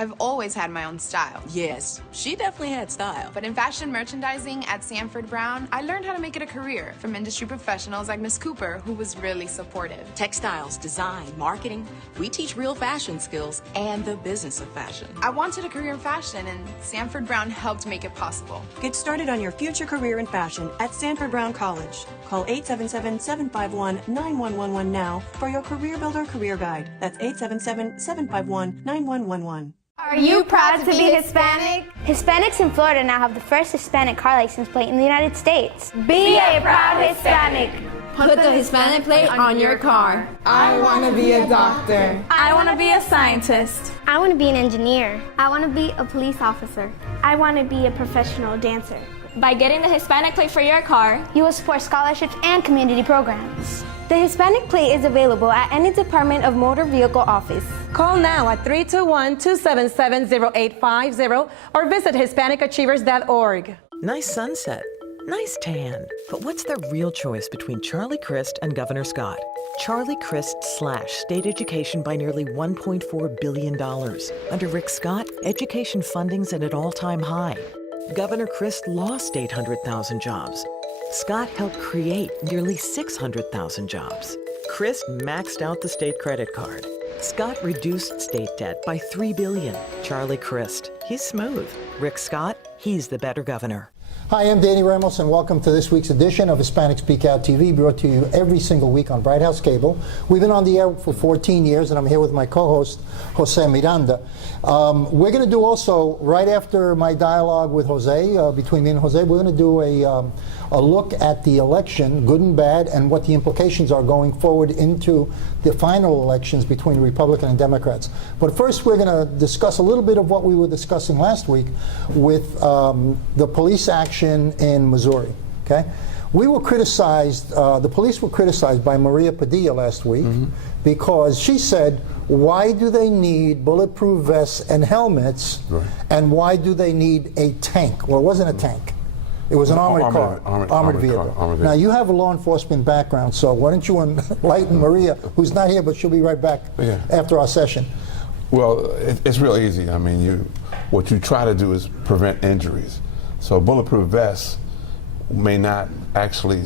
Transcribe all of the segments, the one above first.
I've always had my own style. Yes, she definitely had style. But in fashion merchandising at Sanford Brown, I learned how to make it a career from industry professionals like Miss Cooper, who was really supportive. Textiles, design, marketing, we teach real fashion skills and the business of fashion. I wanted a career in fashion, and Sanford Brown helped make it possible. Get started on your future career in fashion at Sanford Brown College. Call 877-751-9111 now for your Career Builder Career Guide. That's 877-751-9111. Are you proud to be Hispanic? Hispanics in Florida now have the first Hispanic car license plate in the United States. Be a proud Hispanic. Put the Hispanic plate on your car. I want to be a doctor. I want to be a scientist. I want to be an engineer. I want to be a police officer. I want to be a professional dancer. By getting the Hispanic plate for your car, you will support scholarships and community programs. The Hispanic plate is available at any Department of Motor Vehicle office. Call now at 321-277-0850 or visit HispanicAchievers.org. Nice sunset, nice tan. But what's the real choice between Charlie Crist and Governor Scott? Charlie Crist slashed state education by nearly $1.4 billion. Under Rick Scott, education funding's at an all-time high. Governor Crist lost 800,000 jobs. Scott helped create nearly 600,000 jobs. Crist maxed out the state credit card. Scott reduced state debt by $3 billion. Charlie Crist, he's smooth. Rick Scott, he's the better governor. Hi, I'm Danny Ramos, and welcome to this week's edition of Hispanic SpeakOut TV, brought to you every single week on Bright House Cable. We've been on the air for 14 years, and I'm here with my co-host, Jose Miranda. We're going to do also, right after my dialogue with Jose, between me and Jose, we're going to do a look at the election, good and bad, and what the implications are going forward into the final elections between Republican and Democrats. But first, we're going to discuss a little bit of what we were discussing last week with the police action in Missouri. Okay, we were criticized. The police were criticized by Maria Padilla last week because she said, "Why do they need bulletproof vests and helmets, and why do they need a tank?" Well, it wasn't a tank. It was an armored vehicle. Now, you have a law enforcement background, so why don't you enlighten Maria, who's not here, but she'll be right back after our session. Well, it's real easy. I mean, what you try to do is prevent injuries. So bulletproof vests may not actually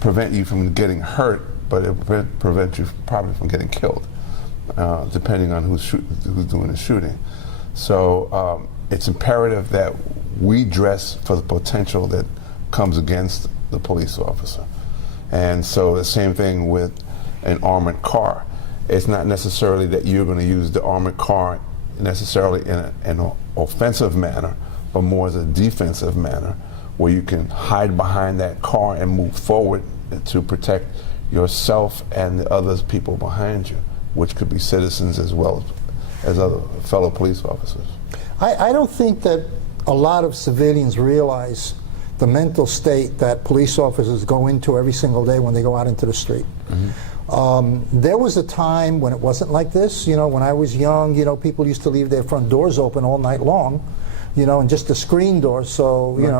prevent you from getting hurt, but it will prevent you probably from getting killed, depending on who's doing the shooting. So it's imperative that we dress for the potential that comes against the police officer. And so the same thing with an armored car. It's not necessarily that you're going to use the armored car necessarily in an offensive manner, but more as a defensive manner, where you can hide behind that car and move forward to protect yourself and the other people behind you, which could be citizens as well as other fellow police officers. I don't think that a lot of civilians realize the mental state that police officers go into every single day when they go out into the street. There was a time when it wasn't like this. You know, when I was young, you know, people used to leave their front doors open all night long, you know, and just a screen door, so you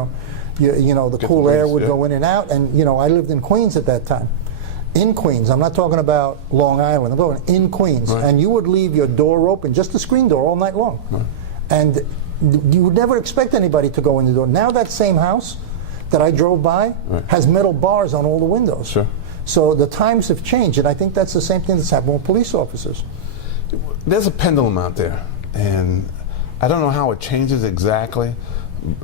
know, the cool air would go in and out. And you know, I lived in Queens at that time. In Queens, I'm not talking about Long Island. I'm talking in Queens, and you would leave your door open, just a screen door, all night long, and you would never expect anybody to go in the door. Now that same house that I drove by has metal bars on all the windows. So the times have changed, and I think that's the same thing that's happening with police officers. There's a pendulum out there, and I don't know how it changes exactly,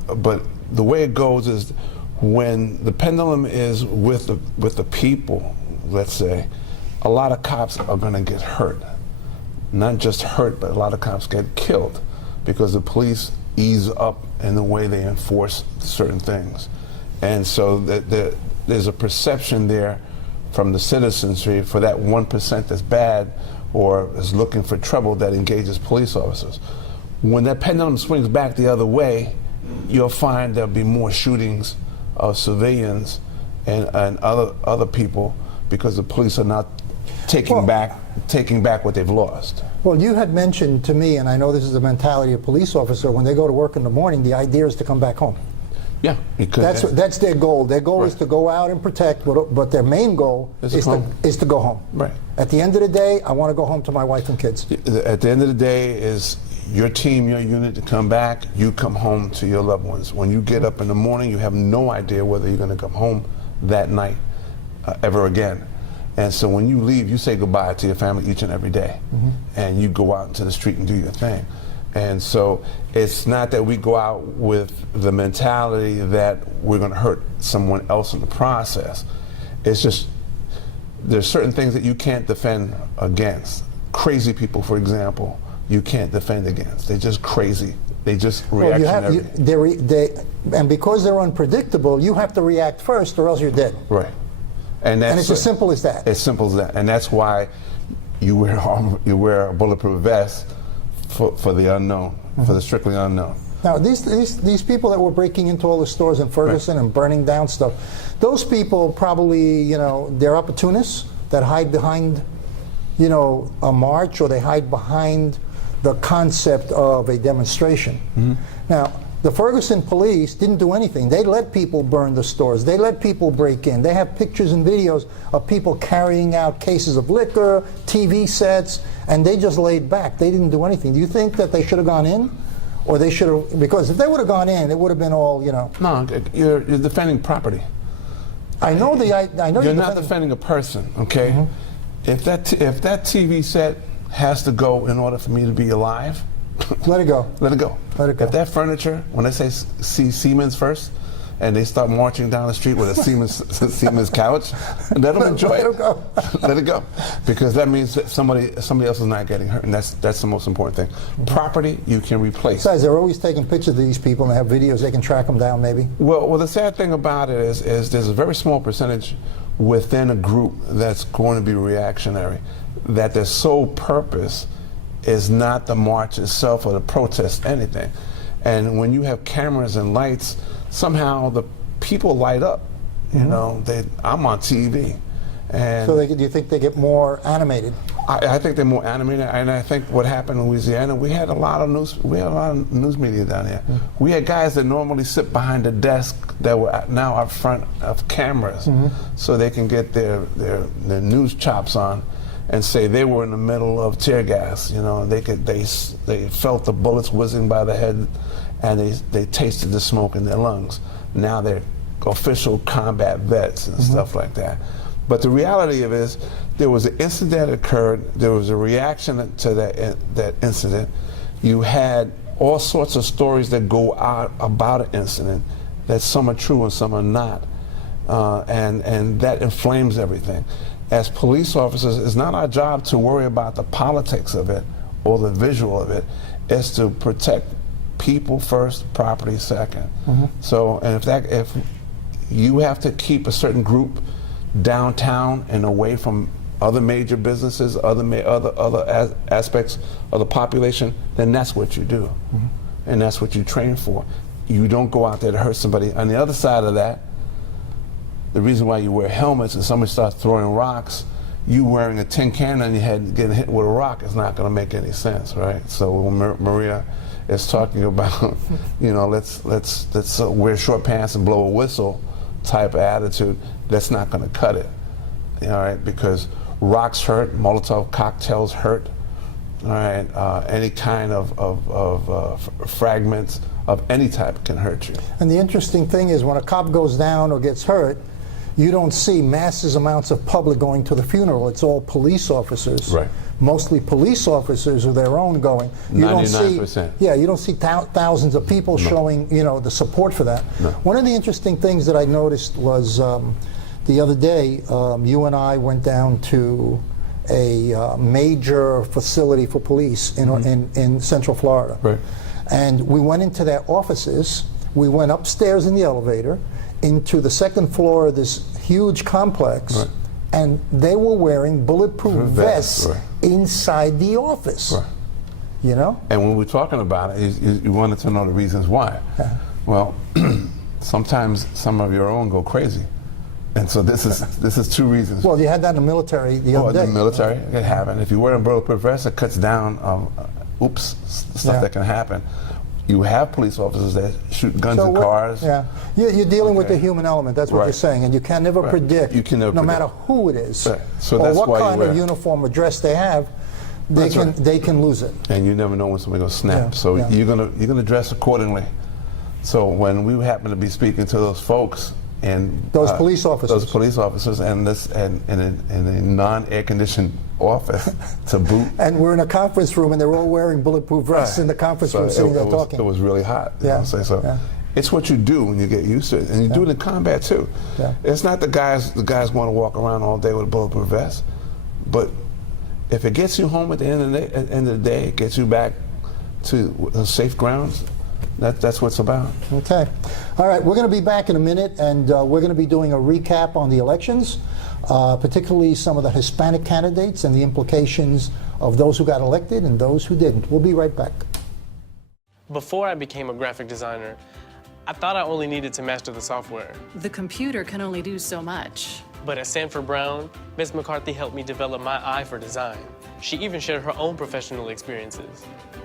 but the way it goes is when the pendulum is with the people, let's say, a lot of cops are going to get hurt. Not just hurt, but a lot of cops get killed because the police ease up in the way they enforce certain things. And so there's a perception there from the citizenry for that 1% that's bad or is looking for trouble that engages police officers. When that pendulum swings back the other way, you'll find there'll be more shootings of civilians and other people because the police are not taking back what they've lost. Well, you had mentioned to me, and I know this is the mentality of a police officer, when they go to work in the morning, the idea is to come back home. Yeah, because that's their goal. Their goal is to go out and protect, but their main goal is to go home. Right. At the end of the day, I want to go home to my wife and kids. At the end of the day, is your team, your unit to come back. You come home to your loved ones. When you get up in the morning, you have no idea whether you're going to come home that night ever again. And so when you leave, you say goodbye to your family each and every day, and you go out into the street and do your thing. And so it's not that we go out with the mentality that we're going to hurt someone else in the process. It's just there's certain things that you can't defend against. Crazy people, for example, you can't defend against. They're just crazy. They just reactionary. And because they're unpredictable, you have to react first, or else you're dead. Right. And it's as simple as that. As simple as that. And that's why you wear a bulletproof vest for the unknown, for the strictly unknown. Now, these people that were breaking into all the stores in Ferguson and burning down stuff, those people probably, they're opportunists that hide behind, a march, or they hide behind the concept of a demonstration. Now, the Ferguson police didn't do anything. They let people burn the stores. They let people break in. They have pictures and videos of people carrying out cases of liquor, TV sets, and they just laid back. They didn't do anything. Do you think that they should have gone in? Or they should have, because if they would have gone in, it would have been all, No, you're defending property. I know you're not defending a person, okay? If that TV set has to go in order for me to be alive, let it go. Let it go. Let it go. If that furniture, when they say see Siemens first, and they start marching down the street with a Siemens couch, let them enjoy it. Let it go. Let it go, because that means that somebody else is not getting hurt, and that's the most important thing. Property you can replace. Besides, they're always taking pictures of these people and they have videos. They can track them down, maybe. Well, the sad thing about it is there's a very small percentage within a group that's going to be reactionary, that their sole purpose is not the march itself or the protest, anything. And when you have cameras and lights, somehow the people light up. I'm on TV. And so do you think they get more animated? I think they're more animated, and I think what happened in Louisiana, we had a lot of news media down there. We had guys that normally sit behind the desk that were now up front of cameras, so they can get their news chops on and say they were in the middle of tear gas. They felt the bullets whizzing by the head, and they tasted the smoke in their lungs. Now they're official combat vets and stuff like that. But the reality of it is, there was an incident that occurred, there was a reaction to that incident. You had all sorts of stories that go out about an incident, that some are true and some are not. And that inflames everything. As police officers, it's not our job to worry about the politics of it or the visual of it. It's to protect people first, property second. So, and if you have to keep a certain group downtown and away from other major businesses, other aspects of the population, then that's what you do, and that's what you train for. You don't go out there to hurt somebody. On the other side of that, the reason why you wear helmets and somebody starts throwing rocks, you wearing a tin can on your head getting hit with a rock is not going to make any sense, right? So when Maria is talking about, let's wear short pants and blow a whistle type of attitude, that's not going to cut it, all right? Because rocks hurt, Molotov cocktails hurt, all right? Any kind of fragments of any type can hurt you. And the interesting thing is, when a cop goes down or gets hurt, you don't see massive amounts of public going to the funeral. It's all police officers. Right. Mostly police officers of their own going. You 99%. You don't see thousands of people showing, the support for that. No. One of the interesting things that I noticed was the other day, you and I went down to a major facility for police in Central Florida. Right. And we went into their offices. We went upstairs in the elevator into the second floor of this huge complex, right. And they were wearing bulletproof vests right. inside the office. Right. And when we're talking about it, you wanted to know the reasons why. Yeah. Well, sometimes some of your own go crazy, and so this is two reasons. Well, you had that in the military the other day. In the military, it can happen. If you wear a bulletproof vest, it cuts down stuff that can happen. you have police officers that shoot guns So at cars. Yeah, you're dealing with the human element. That's what Right. you're saying, and you can never Right. predict. You can never no predict. matter who it is, Right. So or that's what why you kind of wear- uniform or dress they have. That's right. They can lose it. And you never know when somebody's gonna snap. Yeah, So yeah. you're gonna dress accordingly. So when we happen to be speaking to those folks and Those police officers, and this and in a non-air conditioned office to boot. And we're in a conference room, and they're all wearing bulletproof vests in the conference room, sitting there talking. It was really hot. You know what I'm saying? So yeah. it's what you do when you get used to it, and you do it in combat too. Yeah. It's not the guys want to walk around all day with a bulletproof vest, but if it gets you home at the end of the day, it gets you back to safe grounds. That's what it's about. Okay. All right, we're going to be back in a minute, and we're going to be doing a recap on the elections, particularly some of the Hispanic candidates and the implications of those who got elected and those who didn't. We'll be right back. Before I became a graphic designer, I thought I only needed to master the software. The computer can only do so much. But at Sanford Brown, Ms. McCarthy helped me develop my eye for design. She even shared her own professional experiences.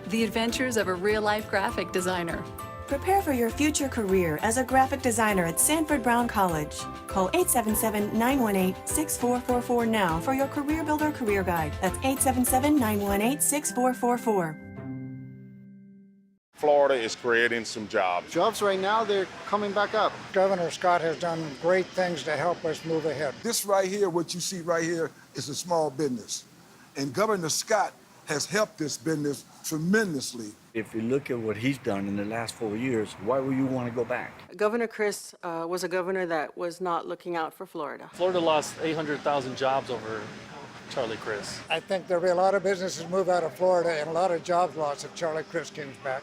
The adventures of a real-life graphic designer. Prepare for your future career as a graphic designer at Sanford Brown College. Call 877-918-6444 now for your Career Builder Career Guide. That's 877-918-6444. Florida is creating some jobs. Jobs right now, they're coming back up. Governor Scott has done great things to help us move ahead. This right here, what you see right here, is a small business. And Governor Scott has helped this business tremendously. If you look at what he's done in the last 4 years, why would you want to go back? Governor Chris was a governor that was not looking out for Florida. Florida lost 800,000 jobs over Charlie Chris. I think there'll be a lot of businesses move out of Florida and a lot of jobs lost if Charlie Chris comes back.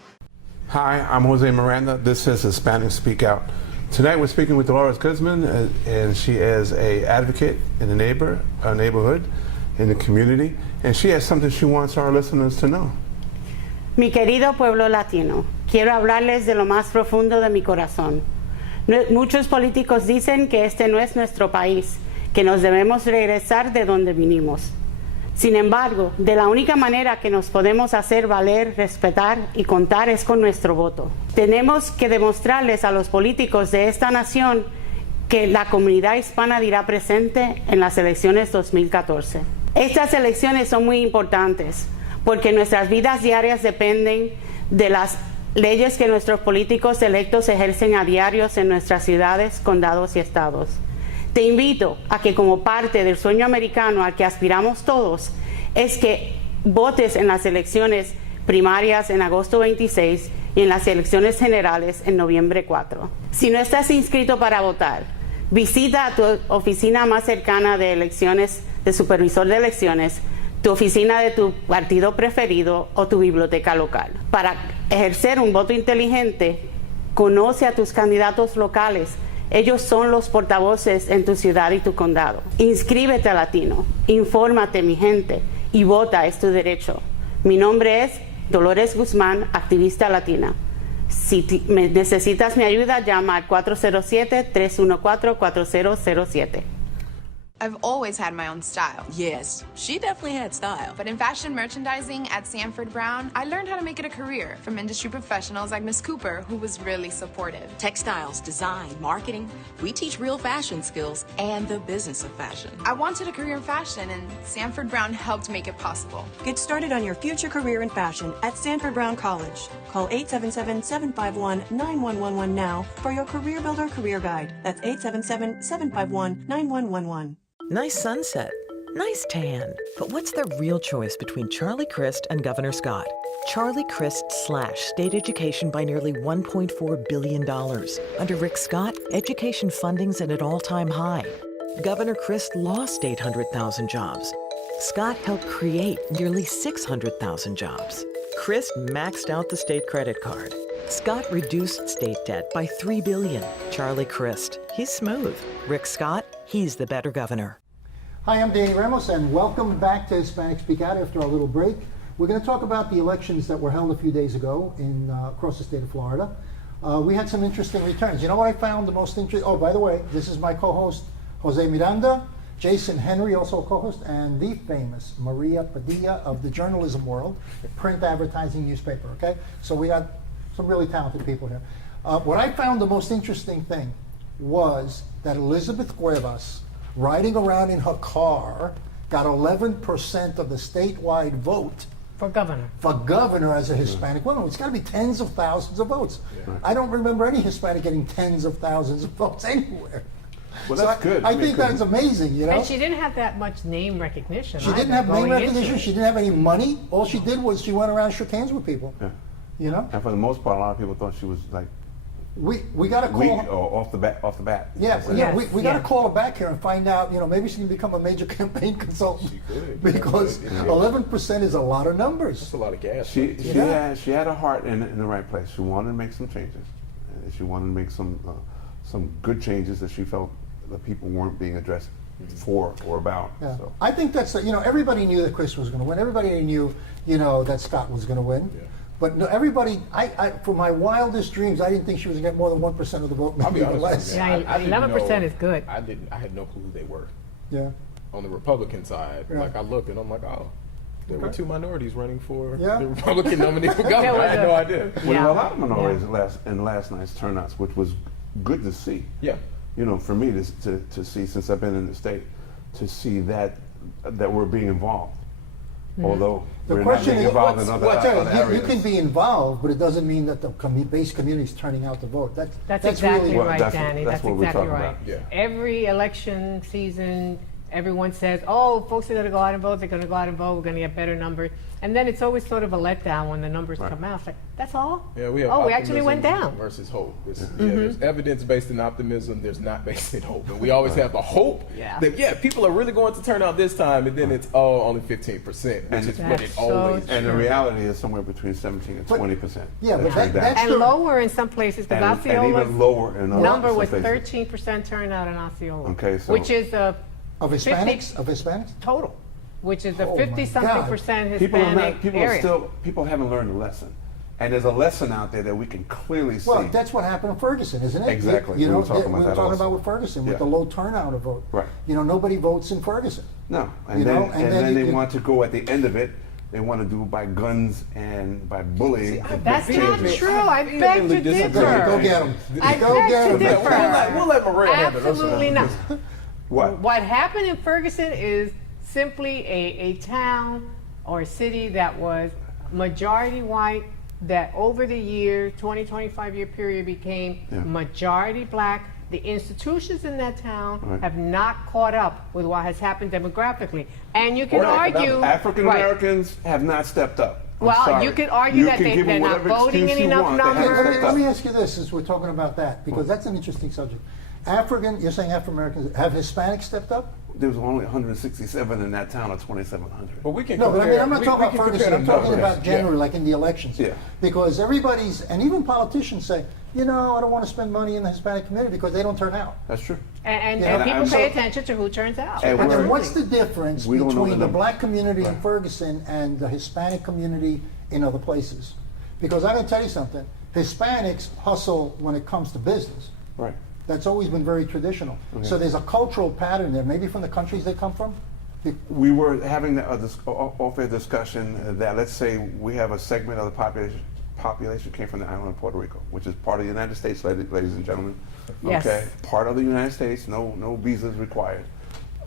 Hi, I'm Jose Miranda. This is Hispanic Speak Out. Tonight we're speaking with Dolores Guzman, and she is an advocate in a neighborhood, in the community, and she has something she wants our listeners to know. Mi querido pueblo latino, quiero hablarles de lo más profundo de mi corazón. Muchos políticos dicen que este no es nuestro país, que nos debemos regresar de donde vinimos. Sin embargo, de la única manera que nos podemos hacer valer, respetar y contar es con nuestro voto. Tenemos que demostrarles a los políticos de esta nación que la comunidad hispana dirá presente en las elecciones 2014. Estas elecciones son muy importantes porque nuestras vidas diarias dependen de las leyes que nuestros políticos electos ejercen a diario en nuestras ciudades, condados y estados. Te invito a que como parte del sueño americano al que aspiramos todos, es que votes en las elecciones primarias en agosto 26 y en las elecciones generales en noviembre 4. Si no estás inscrito para votar, visita a tu oficina más cercana de elecciones, de supervisor de elecciones, tu oficina de tu partido preferido o tu biblioteca local. Para ejercer un voto inteligente, conoce a tus candidatos locales. Ellos son los portavoces en tu ciudad y tu condado. Inscríbete a Latino, infórmate, mi gente, y vota, es tu derecho. Mi nombre es Dolores Guzmán, activista latina. Si necesitas mi ayuda, llama al 407-314-4007. I've always had my own style. Yes, she definitely had style. But in fashion merchandising at Sanford Brown, I learned how to make it a career from industry professionals like Ms. Cooper, who was really supportive. Textiles, design, marketing, we teach real fashion skills and the business of fashion. I wanted a career in fashion, and Sanford Brown helped make it possible. Get started on your future career in fashion at Sanford Brown College. Call 877-751-9111 now for your Career Builder Career Guide. That's 877-751-9111. Nice sunset, nice tan. But what's the real choice between Charlie Crist and Governor Scott? Charlie Crist slashed state education by nearly $1.4 billion. Under Rick Scott, education funding's at an all-time high. Governor Crist lost 800,000 jobs. Scott helped create nearly 600,000 jobs. Crist maxed out the state credit card. Scott reduced state debt by $3 billion. Charlie Crist, he's smooth. Rick Scott, he's the better governor. Hi, I'm Danny Ramos, and welcome back to Hispanic Speak Out after our little break. We're going to talk about the elections that were held a few days ago in across the state of Florida. We had some interesting returns. You know what I found the most interesting? Oh, by the way, this is my co-host, Jose Miranda, Jason Henry, also a co-host, and the famous Maria Padilla of the journalism world, a print advertising newspaper, okay? So we got some really talented people here. What I found the most interesting thing was that Elizabeth Cuevas, riding around in her car, got 11% of the statewide vote for governor. For governor as a Hispanic woman. It's got to be tens of thousands of votes. I don't remember any Hispanic getting tens of thousands of votes anywhere. Well, that's good. I think that's amazing, you know? And she didn't have that much name recognition. She didn't have name recognition. She didn't have any money. All she did was she went around and shook hands with people. Yeah. You know? And for the most part, a lot of people thought she was like we got to call weak or off the bat. Yeah, we got to call her back here and find out. You know, maybe she can become a major campaign consultant. She could, because 11% is a lot of numbers. That's a lot of gas. She had her heart in the right place. She wanted to make some changes. She wanted to make some good changes that she felt the people weren't being addressed for or about. Yeah. So. I think that's everybody knew that Chris was going to win. Everybody knew that Scott was going to win. Yeah. But no, everybody, for my wildest dreams, I didn't think she was going to get more than 1% of the vote. I'll be honest less. with you, yeah, 11% is good. I had no clue who they were. Yeah. On the Republican side, yeah. like I looked and I'm like, oh, there were two minorities running for yeah. the Republican nominee for governor. I had no idea. Well, there were a lot of minorities in last night's turnouts, which was good to see. Yeah. You know, for me to see, since I've been in the state, to see that we're being involved. Although we're not being involved in other areas. You can be involved, but it doesn't mean that the base community is turning out to vote. That's exactly really, right, Danny. That's exactly right. Yeah. Every election season, everyone says, oh, folks are going to go out and vote, they're going to go out and vote, we're going to get better numbers. And then it's always sort of a letdown when the numbers come out. It's like, that's all? Yeah, we have we actually went down. Versus hope. There's evidence based in optimism, there's not based in hope. And we always have the hope that, people are really going to turn out this time, and then it's, only 15%, which is what it always is. And the reality is somewhere between 17 and 20%. Yeah, but that's lower in some places, because Osceola's number was 13% turnout in Osceola. Okay, so which is of Hispanics? Total. Which is the 50-something% Hispanic area. People haven't learned the lesson. And there's a lesson out there that we can clearly see. Well, that's what happened in Ferguson, isn't it? Exactly. We were talking about with Ferguson, with the low turnout of vote. Right. Nobody votes in Ferguson. No. And then they want to go at the end of it. They want to do it by guns and by bullying. That's not true. I beg to differ. Go get them. I beg to differ. We'll let Maria handle it. Absolutely not. What happened in Ferguson is simply a town or a city that was majority white, that over the year, 25 year period became majority black. The institutions in that town have not caught up with what has happened demographically. And you can argue... African Americans have not stepped up. You could argue that they're not voting in enough numbers. Let me ask you this, since we're talking about that, because that's an interesting subject. You're saying Afro-Americans, have Hispanics stepped up? There was only 167 in that town of 2,700. But we can but I'm not talking about Ferguson. I'm talking about generally, like in the elections. Yeah. Because and even politicians say, I don't want to spend money in the Hispanic community because they don't turn out. That's true. And people pay attention to who turns out. And then what's the difference between the black community in Ferguson and the Hispanic community in other places? Because I'm going to tell you something. Hispanics hustle when it comes to business. Right. That's always been very traditional. Okay. So there's a cultural pattern there, maybe from the countries they come from? We were having off-air discussion that, let's say we have a segment of the population came from the island of Puerto Rico, which is part of the United States, ladies and gentlemen. Yes. Okay, part of the United States, no visas required.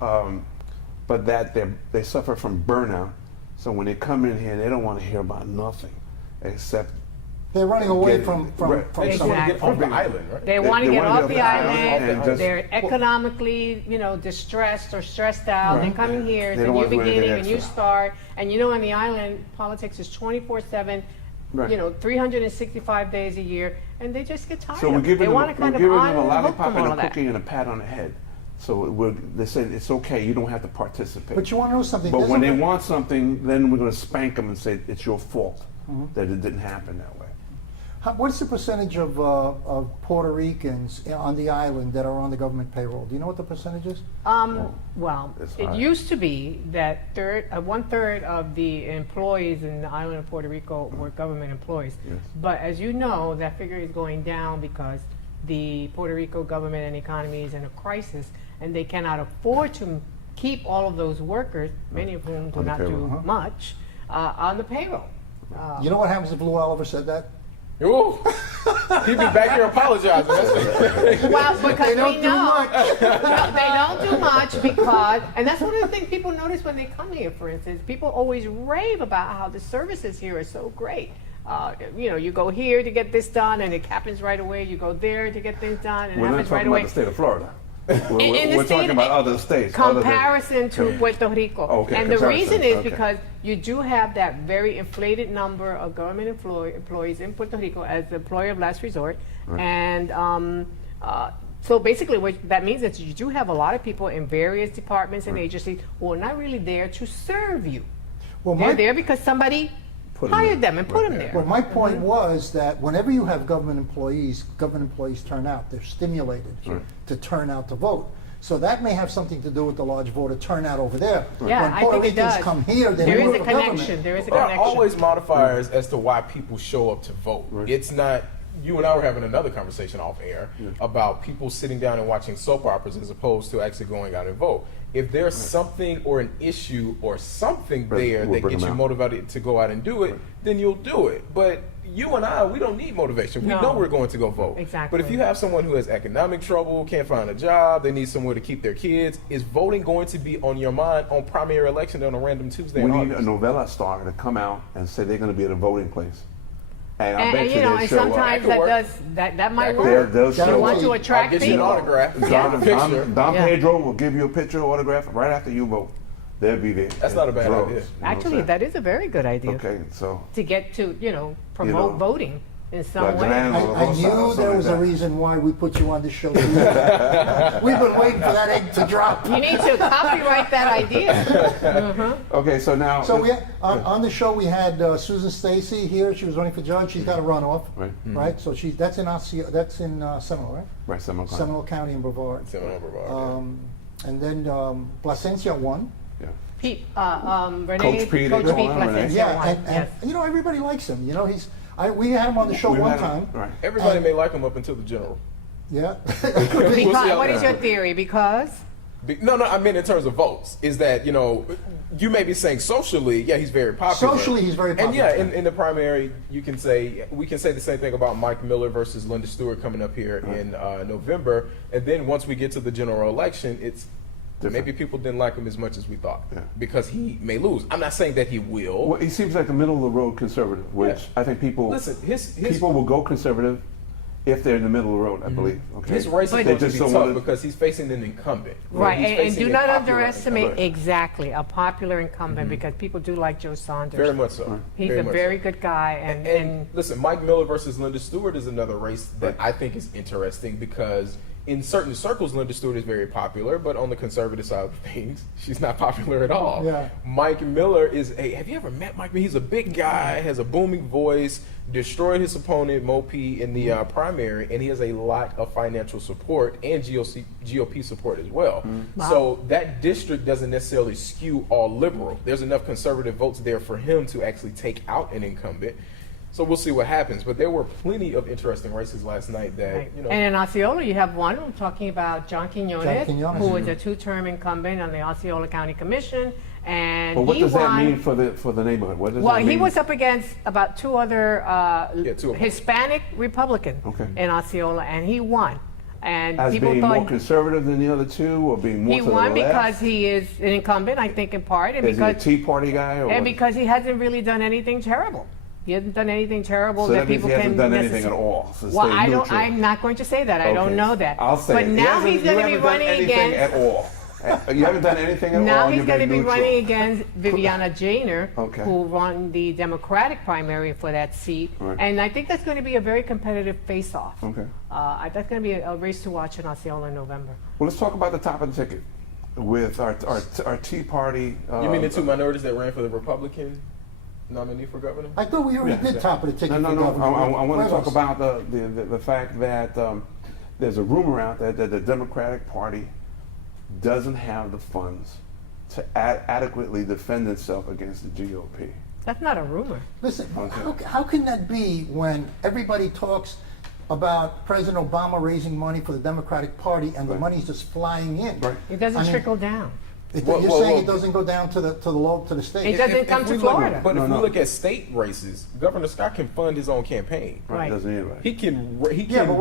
But that they suffer from burnout, so when they come in here, they don't want to hear about nothing except they're running away from exactly. Get off the island, right? They want to get off the island. They're economically, distressed or stressed out. Right. They're coming here. It's a new beginning, a new start. And on the island, politics is 24/7. Right. 365 days a year, and they just get tired. So we're giving them a lollipop and a cookie and a pat on the head. So they said it's okay. You don't have to participate. But you want to know something? But when they want something, then we're going to spank them and say it's your fault that it didn't happen that way. What's the percentage of Puerto Ricans on the island that are on the government payroll? Do you know what the percentage is? It used to be that 1/3 of the employees in the island of Puerto Rico were government employees. Yes. But as you know, that figure is going down because the Puerto Rico government and economy is in a crisis, and they cannot afford to keep all of those workers, many of whom do not do much, on the payroll. You know what happens if Lou Oliver said that? Ooh. He'd be back here apologizing. Well, because They don't we do know much. no, they don't do much because, and that's one of the things people notice when they come here. For instance, people always rave about how the services here are so great. You know, you go here to get this done, and it happens right away. You go there to get things done, and it We're not happens talking right away. about the state of Florida. In the We're state talking about other states. Comparison to Puerto Rico. Okay, and the reason is okay. because you do have that very inflated number of government employees in Puerto Rico as the employer of last resort. Right. And so basically what that means is you do have a lot of people in various departments and agencies who are not really there to serve you. Well, They're there because somebody hired them and put them there. Well, my point was that whenever you have government employees turn out. They're stimulated to turn out to vote. So that may have something to do with the large voter turnout over there. Yeah, when Puerto I think it Ricans does. come here, they There is work a for connection. government. There is a There are connection. always modifiers as to why people show up to vote. It's not. You and I were having another conversation off air about people sitting down and watching soap operas as opposed to actually going out and vote. If there's something or an issue or something there that gets you motivated to go out and do it, then you'll do it. But you and I, we don't need motivation. We know we're going to go vote. Exactly. But if you have someone who has economic trouble, can't find a job, they need somewhere to keep their kids, is voting going to be on your mind on primary election on a random Tuesday? We in need a August? novella star to come out and say they're going to be at a voting place. And I bet And you you know, they'll and show sometimes up. that might work. They'll You show want up. to attract I'll get you an people. autograph. Dom Pedro will give you a picture autograph right after you vote. They'll be there. That's not a bad droves, idea. you know what I'm Actually, saying? that is a very good idea. Okay, so To get to, promote voting in some way. I knew there was a reason why we put you on the show. We've been waiting for that egg to drop. You need to copyright that idea. okay, so now So we on the show we had Susan Stacy here. She was running for judge. She's got a runoff, right? So that's in Seminole, right? Right, Seminole County. Seminole County in Brevard. Seminole Brevard. And then Placencia won. Pete, Renee, Coach Pete, Coach they Pete call him, Renee. Placencia Yeah, won. and you know everybody likes him. You know we had him on the show one time. Right. Everybody And- may like him up until the general. Yeah. Because, what is your theory? Because? No, I mean in terms of votes, is that, you may be saying socially, yeah, he's very popular. Socially, he's very And popular. yeah, in the primary, we can say the same thing about Mike Miller versus Linda Stewart coming up here in November. And then once we get to the general election, it's maybe people didn't like him as much as we thought because he may lose. I'm not saying that he will. Well, he seems like a middle of the road conservative, which I think people people will go conservative if they're in the middle of the road. I believe. Okay. His race is They going to just be don't tough wanna- because he's facing an incumbent. Right, He's and facing do a not popular underestimate incumbent. exactly a popular incumbent because people do like Joe Saunders. Very much so. He's Very a much very so. good guy, and listen, Mike Miller versus Linda Stewart is another race that I think is interesting because in certain circles, Linda Stewart is very popular, but on the conservative side of things, she's not popular at all. Yeah. Mike Miller is have you ever met Mike Miller? He's a big guy, has a booming voice, destroyed his opponent, Mopi, in the primary, and he has a lot of financial support and GOP support as well. Wow. So that district doesn't necessarily skew all liberal. There's enough conservative votes there for him to actually take out an incumbent. So we'll see what happens. But there were plenty of interesting races last night that, And in Osceola, you have one. I'm talking about John Quinones, Quinones. who is a two-term incumbent on the Osceola County Commission, and But what he does won. that mean for the neighborhood? What does Well, that mean? he was up against about two other two of them. Hispanic Republican in Osceola, and he won. And as people being thought more conservative than the other two, or being more he to the won left? because he is an incumbent, I think, in part, and Is he a because Tea Party guy? Or and what? because he hasn't really done anything terrible. He hasn't done anything terrible So that that means people he hasn't can done anything at all. So well, stay I don't. neutral. I'm not going to say that. I don't Okay. know that. I'll say but it. He now hasn't- he's you going to be haven't done running anything against. at all. You haven't done anything at Now all. he's You've going to been be neutral. running against Viviana Janer, Okay. who won the Democratic primary for that seat, Right. and I think that's going to be a very competitive face-off. Okay. That's going to be a race to watch in Osceola in November. Well, let's talk about the top of the ticket with our Tea Party. You mean the two minorities that ran for the Republican nominee for governor? I thought we already did top of the ticket. No. for governor. I want Where to talk else? about the fact that there's a rumor out there that the Democratic Party doesn't have the funds to adequately defend itself against the GOP. That's not a rumor. Listen, how can that be when everybody talks about President Obama raising money for the Democratic Party and the money's just flying in? It doesn't trickle down. You're saying it doesn't go down to the state. It doesn't come to Florida. But if we look at state races, Governor Scott can fund his own campaign. Right. Doesn't anyway. He can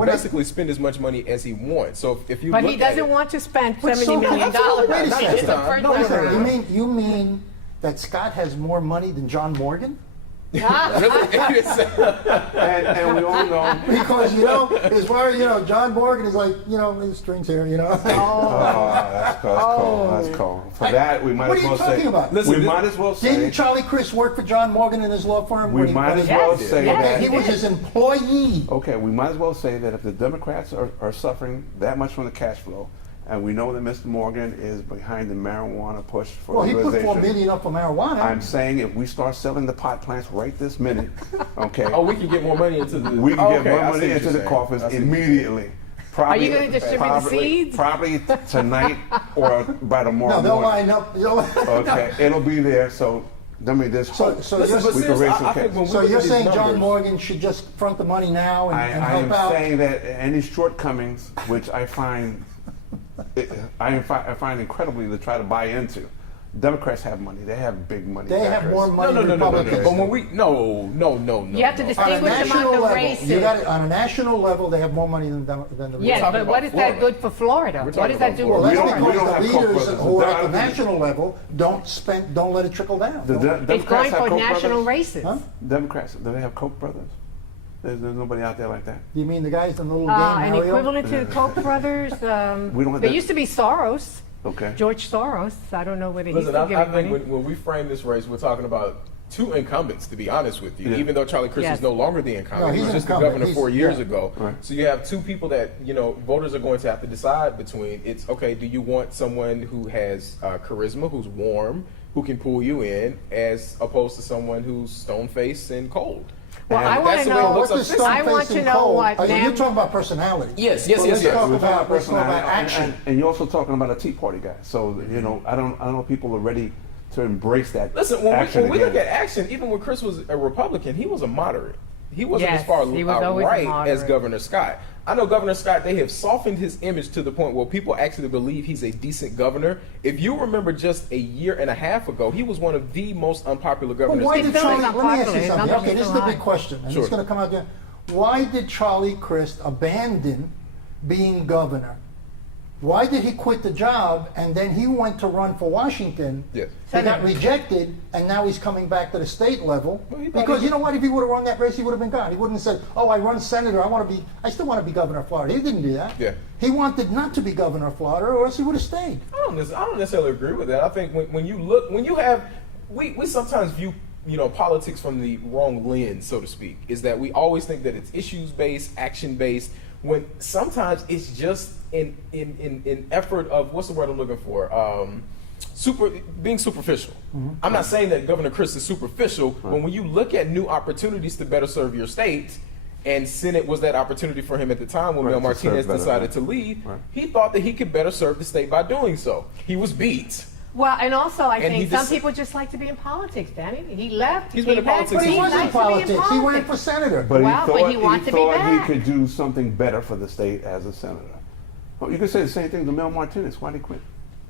basically spend as much money as he wants. So if you but look he doesn't want to spend $70 million. Wait a second. You mean that Scott has more money than John Morgan? and we all know because as far as John Morgan is like his strings here, that's cool. For that, we might as well say. What are you talking about? Listen, we might as well say. Didn't Charlie Crist work for John Morgan in his law firm? We might as well say that he was his employee. Okay, we might as well say that if the Democrats are suffering that much from the cash flow, and we know that Mr. Morgan is behind the marijuana push for legalization. He put $4 million up for marijuana. I'm saying if we start selling the pot plants right this minute, okay. We can get more money into the. We can get more money into the coffers immediately. Probably, are you going to distribute the seeds? Probably tonight or by tomorrow morning. Line up. Okay, it'll be there. So. I mean, there's hope. So you're saying John Morgan should just front the money now and help out? I am saying that any shortcomings, which I find incredibly to try to buy into. Democrats have money. They have big money. They have more money than Republicans. But when we no. You have to distinguish among the races. You got it, on a national level, they have more money than the Republicans. Yeah, but what is that good for Florida? What does that do for Florida? Florida? The leaders who are at the national level don't let it trickle down. It's going for national races. Democrats, do they have Koch brothers? There's nobody out there like that. You mean the guys in the little game? An equivalent to the Koch brothers? There used to be Soros. Okay. George Soros. I don't know whether he's still giving I think money. when we frame this race, we're talking about two incumbents, to be honest with you, even though Charlie Crist is no longer the incumbent. He was just the governor 4 years ago. Right. So you have two people that, voters are going to have to decide between. It's, okay, do you want someone who has charisma, who's warm, who can pull you in, as opposed to someone who's stone-faced and cold? Well, I want to know. I want to know what. You're talking about personality. Yes. Let's talk about action. And you're also talking about a Tea Party guy. So I don't know if people are ready to embrace that. Listen, when we look at action, even when Chris was a Republican, he was a moderate. He wasn't as far right as Governor Scott. I know Governor Scott, they have softened his image to the point where people actually believe he's a decent governor. If you remember just a year and a half ago, he was one of the most unpopular governors. Why did Charlie, let me ask you something. Okay, this is the big question, and it's going to come out there. Why did Charlie Crist abandon being governor? Why did he quit the job and then he went to run for Washington? Yes. He got rejected and now he's coming back to the state level. Because you know what? If he would have run that race, he would have been gone. He wouldn't have said, "Oh, I run senator. I still want to be governor of Florida." He didn't do that. Yeah. He wanted not to be governor of Florida, or else he would have stayed. I don't necessarily agree with that. I think we sometimes view politics from the wrong lens, so to speak. Is that we always think that it's issues based, action based, when sometimes it's just in effort of, what's the word I'm looking for? Being superficial. Mm-hmm. I'm not saying that Governor Crist is superficial, but when you look at new opportunities to better serve your state, and Senate was that opportunity for him at the time when Mel Martinez decided to leave, he thought that he could better serve the state by doing so. He was beat. Well, and also I think some people just like to be in politics, Danny. He left. He's been in politics. But he wasn't in politics. He ran for senator. But he thought he could do something better for the state as a senator. Well, you could say the same thing to Mel Martinez. Why did he quit?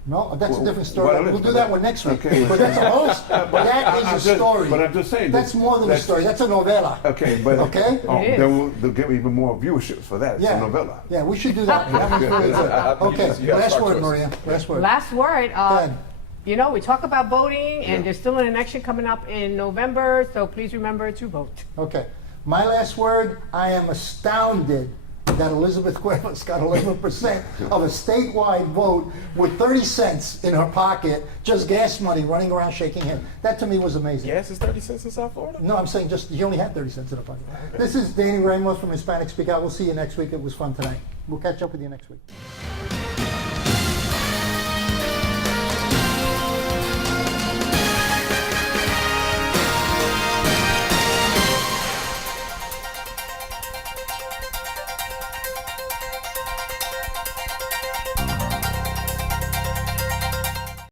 No, that's a different story. We'll do that one next week. Okay. But that's a whole. That is a story. But I'm just saying. That's more than a story. That's a novella. Okay, but they'll get even more viewerships for that. It's a novella. Yeah, we should do that. Okay, last word, Maria. Last word. Last word. We talk about voting, and there's still an election coming up in November, so please remember to vote. Okay. My last word, I am astounded that Elizabeth Cuevas got 11% of a statewide vote with 30 cents in her pocket, just gas money, running around shaking hands. That to me was amazing. Gas is 30 cents in South Florida? No, I'm saying she only had 30 cents in her pocket. Okay. This is Danny Ramos from Hispanic Speak Out. We'll see you next week. It was fun tonight. We'll catch up with you next week.